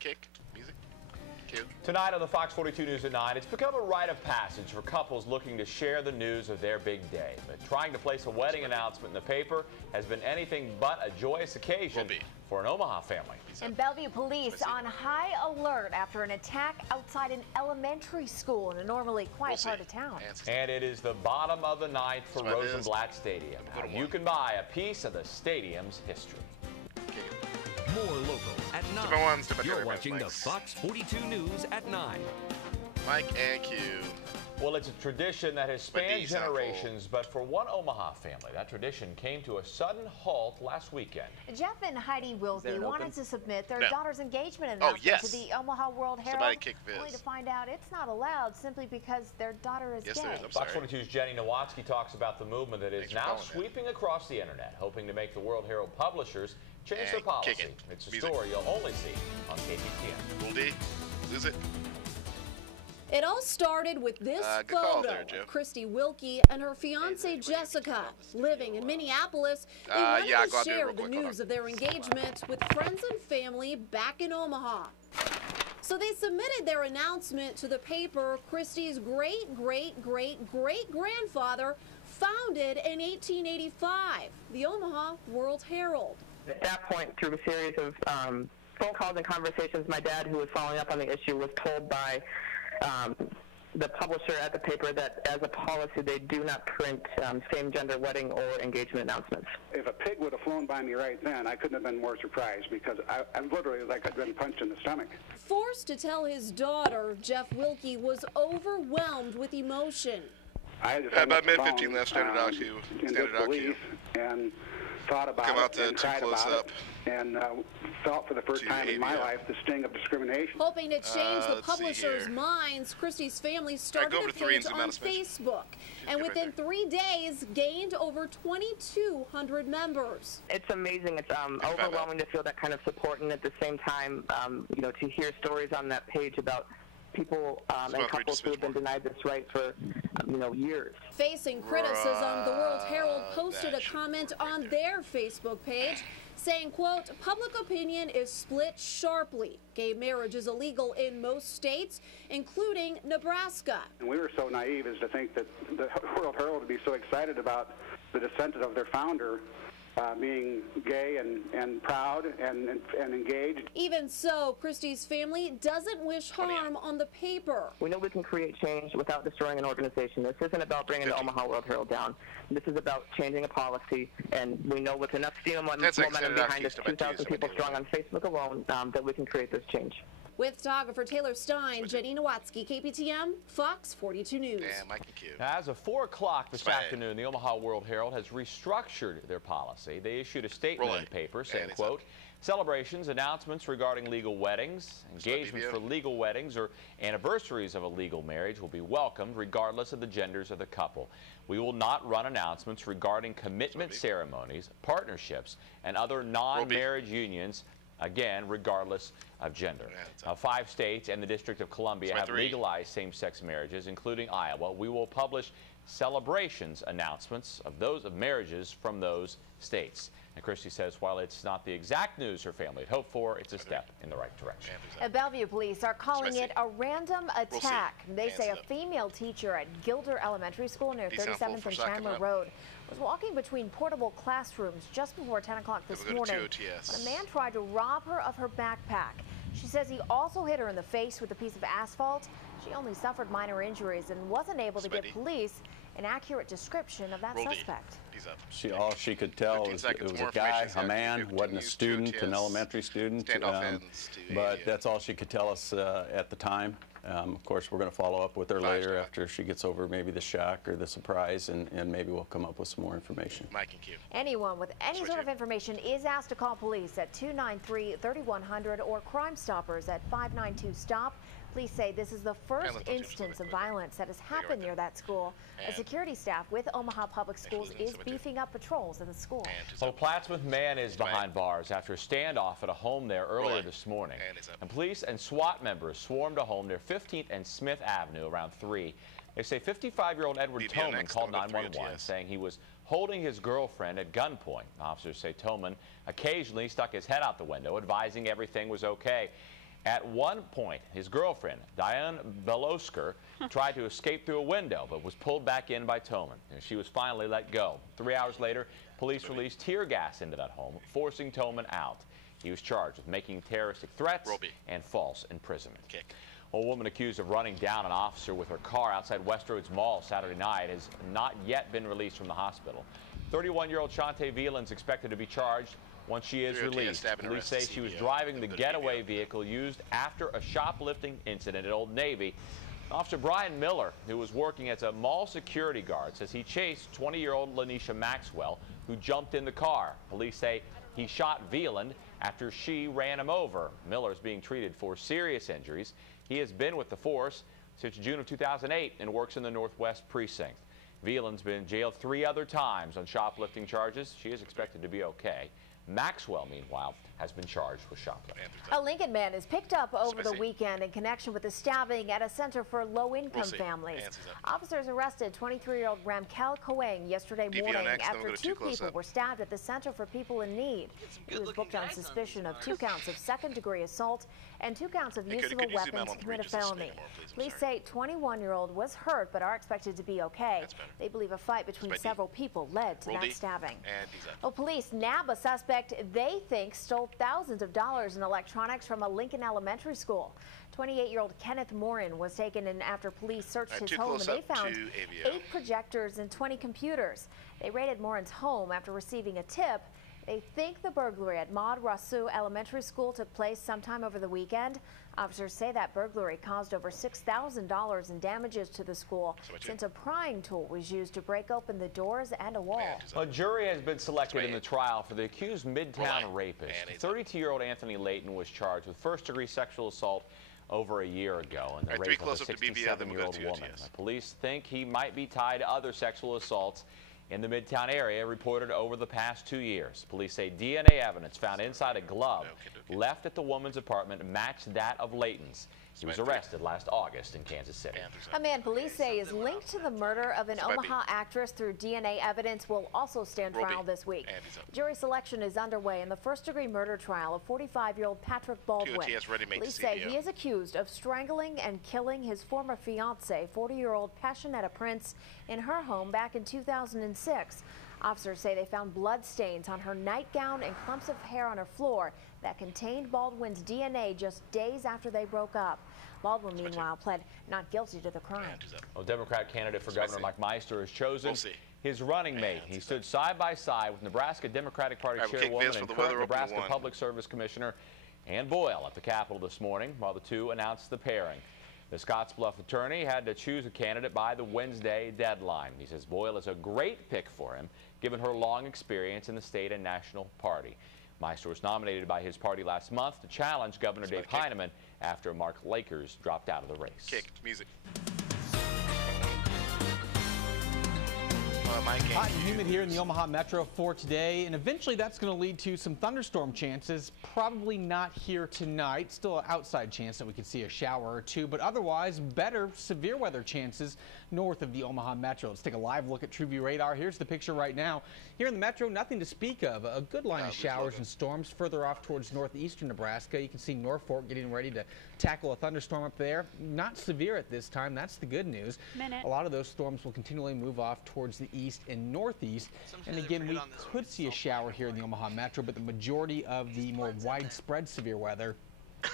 Kick, music, cue. Tonight on the Fox 42 News at 9, it's become a rite of passage for couples looking to share the news of their big day. But trying to place a wedding announcement in the paper has been anything but a joyous occasion for an Omaha family. And Bellevue police on high alert after an attack outside an elementary school in a normally quiet part of town. And it is the bottom of the ninth for Rosenblatt Stadium. You can buy a piece of the stadium's history. More local at 9. You're watching the Fox 42 News at 9. Mike and Q. Well, it's a tradition that has spanned generations, but for one Omaha family, that tradition came to a sudden halt last weekend. Jeff and Heidi Wilkie wanted to submit their daughter's engagement announcement to the Omaha World Herald, only to find out it's not allowed simply because their daughter is gay. Fox 42's Jenny Nowatzki talks about the movement that is now sweeping across the internet, hoping to make the World Herald publishers change their policy. It's a story you'll only see on KPTM. Will D, lose it. It all started with this photo of Christy Wilkie and her fiance Jessica living in Minneapolis. They wanted to share the news of their engagement with friends and family back in Omaha. So they submitted their announcement to the paper Christy's great-great-great-great-grandfather founded in 1885, the Omaha World Herald. At that point, through a series of phone calls and conversations, my dad, who was following up on the issue, was told by the publisher at the paper that as a policy they do not print same-gender wedding or engagement announcements. If a pig would have flown by me right then, I couldn't have been more surprised because I literally like I'd been punched in the stomach. Forced to tell his daughter, Jeff Wilkie was overwhelmed with emotion. I just had about minute 15 left, standard out queue. And thought about it and cried about it and felt for the first time in my life the sting of discrimination. Hoping to change the publisher's minds, Christy's family started a page on Facebook and within 3 days gained over 2,200 members. It's amazing. It's overwhelming to feel that kind of support, and at the same time, you know, to hear stories on that page about people and couples who have been denied this right for, you know, years. Facing criticism, the World Herald posted a comment on their Facebook page saying, quote, public opinion is split sharply. Gay marriage is illegal in most states, including Nebraska. And we were so naive as to think that the World Herald would be so excited about the descent of their founder being gay and proud and engaged. Even so, Christy's family doesn't wish harm on the paper. We know we can create change without destroying an organization. This isn't about bringing the Omaha World Herald down. This is about changing a policy, and we know with enough steam and momentum behind us, 2,000 people strong on Facebook alone, that we can create this change. With photographer Taylor Stein, Jenny Nowatzki, KPTM, Fox 42 News. Now, as of 4 o'clock this afternoon, the Omaha World Herald has restructured their policy. They issued a statement in the paper saying, quote, celebrations, announcements regarding legal weddings, engagements for legal weddings, or anniversaries of a legal marriage will be welcomed regardless of the genders of the couple. We will not run announcements regarding commitment ceremonies, partnerships, and other non-marriage unions, again, regardless of gender. 5 states and the District of Columbia have legalized same-sex marriages, including Iowa. We will publish celebrations announcements of marriages from those states. And Christy says while it's not the exact news her family had hoped for, it's a step in the right direction. Bellevue police are calling it a random attack. They say a female teacher at Gilder Elementary School near 37th and Chandler Road was walking between portable classrooms just before 10 o'clock this morning when a man tried to rob her of her backpack. She says he also hit her in the face with a piece of asphalt. She only suffered minor injuries and wasn't able to give police an accurate description of that suspect. All she could tell was it was a guy, a man, wasn't a student, an elementary student, but that's all she could tell us at the time. Of course, we're going to follow up with her later after she gets over maybe the shock or the surprise, and maybe we'll come up with some more information. Anyone with any sort of information is asked to call police at 293-3100 or Crime Stoppers at 592-STOP. Police say this is the first instance of violence that has happened near that school. A security staff with Omaha Public Schools is beefing up patrols in the school. Well, a Plattsmouth man is behind bars after a standoff at a home there earlier this morning. And police and SWAT members swarmed a home near 15th and Smith Avenue around 3. They say 55-year-old Edward Toman called 911 saying he was holding his girlfriend at gunpoint. Officers say Toman occasionally stuck his head out the window, advising everything was okay. At one point, his girlfriend, Diane Belosker, tried to escape through a window, but was pulled back in by Toman. And she was finally let go. 3 hours later, police released tear gas into that home, forcing Toman out. He was charged with making terroristic threats and false imprisonment. A woman accused of running down an officer with her car outside Westroads Mall Saturday night has not yet been released from the hospital. 31-year-old Shantae Veland's expected to be charged once she is released. Police say she was driving the getaway vehicle used after a shoplifting incident at Old Navy. Officer Brian Miller, who was working as a mall security guard, says he chased 20-year-old Lanisha Maxwell, who jumped in the car. Police say he shot Veland after she ran him over. Miller is being treated for serious injuries. He has been with the force since June of 2008 and works in the Northwest Precinct. Veland's been jailed 3 other times on shoplifting charges. She is expected to be okay. Maxwell, meanwhile, has been charged with shoplifting. A Lincoln man is picked up over the weekend in connection with the stabbing at a center for low-income families. Officers arrested 23-year-old Ramkel Coang yesterday morning after 2 people were stabbed at the Center for People in Need. He was booked on suspicion of 2 counts of second-degree assault and 2 counts of use of a weapon to commit a felony. Police say 21-year-old was hurt but are expected to be okay. They believe a fight between several people led to that stabbing. Well, police nab a suspect they think stole thousands of dollars in electronics from a Lincoln elementary school. 28-year-old Kenneth Morin was taken in after police searched his home and they found 8 projectors and 20 computers. They raided Morin's home after receiving a tip. They think the burglary at Maud Rasu Elementary School took place sometime over the weekend. Officers say that burglary caused over $6,000 in damages to the school since a prying tool was used to break open the doors and a wall. A jury has been selected in the trial for the accused Midtown rapist. 32-year-old Anthony Layton was charged with first-degree sexual assault over a year ago in the rape of a 67-year-old woman. Police think he might be tied to other sexual assaults in the Midtown area reported over the past 2 years. Police say DNA evidence found inside a glove left at the woman's apartment matched that of Layton's. He was arrested last August in Kansas City. A man police say is linked to the murder of an Omaha actress through DNA evidence will also stand trial this week. Jury selection is underway in the first-degree murder trial of 45-year-old Patrick Baldwin. Police say he is accused of strangling and killing his former fiancée, 40-year-old Passionetta Prince, in her home back in 2006. Officers say they found blood stains on her nightgown and clumps of hair on her floor that contained Baldwin's DNA just days after they broke up. Baldwin, meanwhile, pled not guilty to the crime. Well, Democrat candidate for governor Mike Meister has chosen his running mate. He stood side by side with Nebraska Democratic Party chairwoman and current Nebraska Public Service Commissioner Ann Boyle at the Capitol this morning while the two announced the pairing. The Scottsbluff attorney had to choose a candidate by the Wednesday deadline. He says Boyle is a great pick for him, given her long experience in the state and national party. Meister was nominated by his party last month to challenge Governor Dave Heineman after Mark Lakers dropped out of the race. Music. Hot and humid here in the Omaha Metro for today, and eventually that's going to lead to some thunderstorm chances. Probably not here tonight. Still an outside chance that we could see a shower or two, but otherwise better severe weather chances north of the Omaha Metro. Let's take a live look at TrueView radar. Here's the picture right now. Here in the Metro, nothing to speak of. A good line of showers and storms further off towards northeastern Nebraska. You can see Norfolk getting ready to tackle a thunderstorm up there. Not severe at this time. That's the good news. A lot of those storms will continually move off towards the east and northeast. And again, we could see a shower here in the Omaha Metro, but the majority of the more widespread severe weather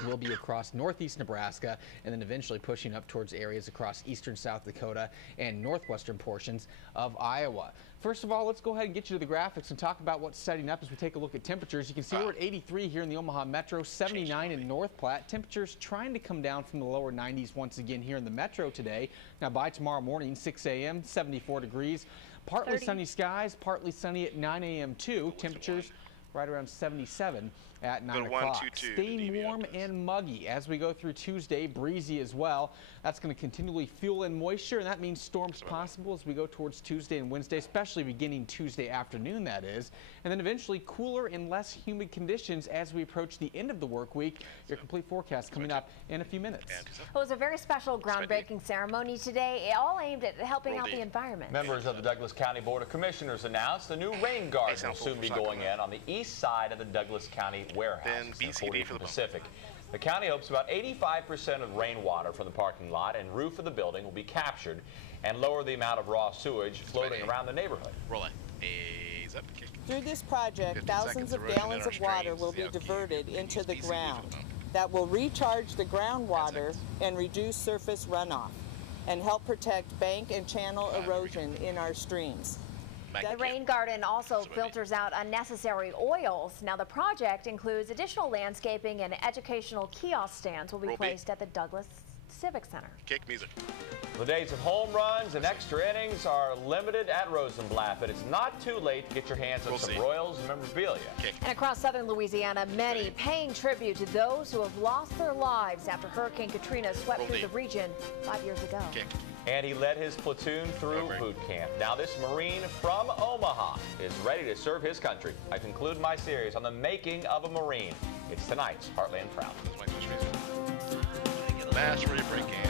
will be across northeast Nebraska and then eventually pushing up towards areas across eastern South Dakota and northwestern portions of Iowa. First of all, let's go ahead and get you to the graphics and talk about what's setting up as we take a look at temperatures. You can see we're at 83 here in the Omaha Metro, 79 in North Platte. Temperatures trying to come down from the lower 90s once again here in the Metro today. Now by tomorrow morning, 6 a.m., 74 degrees. Partly sunny skies, partly sunny at 9 a.m. too. Temperatures right around 77 at 9 o'clock. Staying warm and muggy as we go through Tuesday, breezy as well. That's going to continually fuel in moisture, and that means storms possible as we go towards Tuesday and Wednesday, especially beginning Tuesday afternoon, that is. And then eventually cooler and less humid conditions as we approach the end of the work week. Your complete forecast coming up in a few minutes. It was a very special groundbreaking ceremony today, all aimed at helping out the environment. Members of the Douglas County Board of Commissioners announced the new rain garden will soon be going in on the east side of the Douglas County warehouse. According to the Pacific, The county hopes about 85% of rainwater from the parking lot and roof of the building will be captured and lower the amount of raw sewage floating around the neighborhood. Rolling. Ease up. Kick. Through this project, thousands of gallons of water will be diverted into the ground. That will recharge the groundwater and reduce surface runoff and help protect bank and channel erosion in our streams. The rain garden also filters out unnecessary oils. Now, the project includes additional landscaping and educational kiosk stands will be placed at the Douglas Civic Center. Kick music. The days of home runs and extra innings are limited at Rosenblatt, but it's not too late to get your hands on some Royals memorabilia. And across southern Louisiana, many paying tribute to those who have lost their lives after Hurricane Katrina swept through the region 5 years ago. And he led his platoon through boot camp. Now this Marine from Omaha is ready to serve his country. I conclude my series on the making of a Marine. It's tonight's Heartland Proud. Last break game.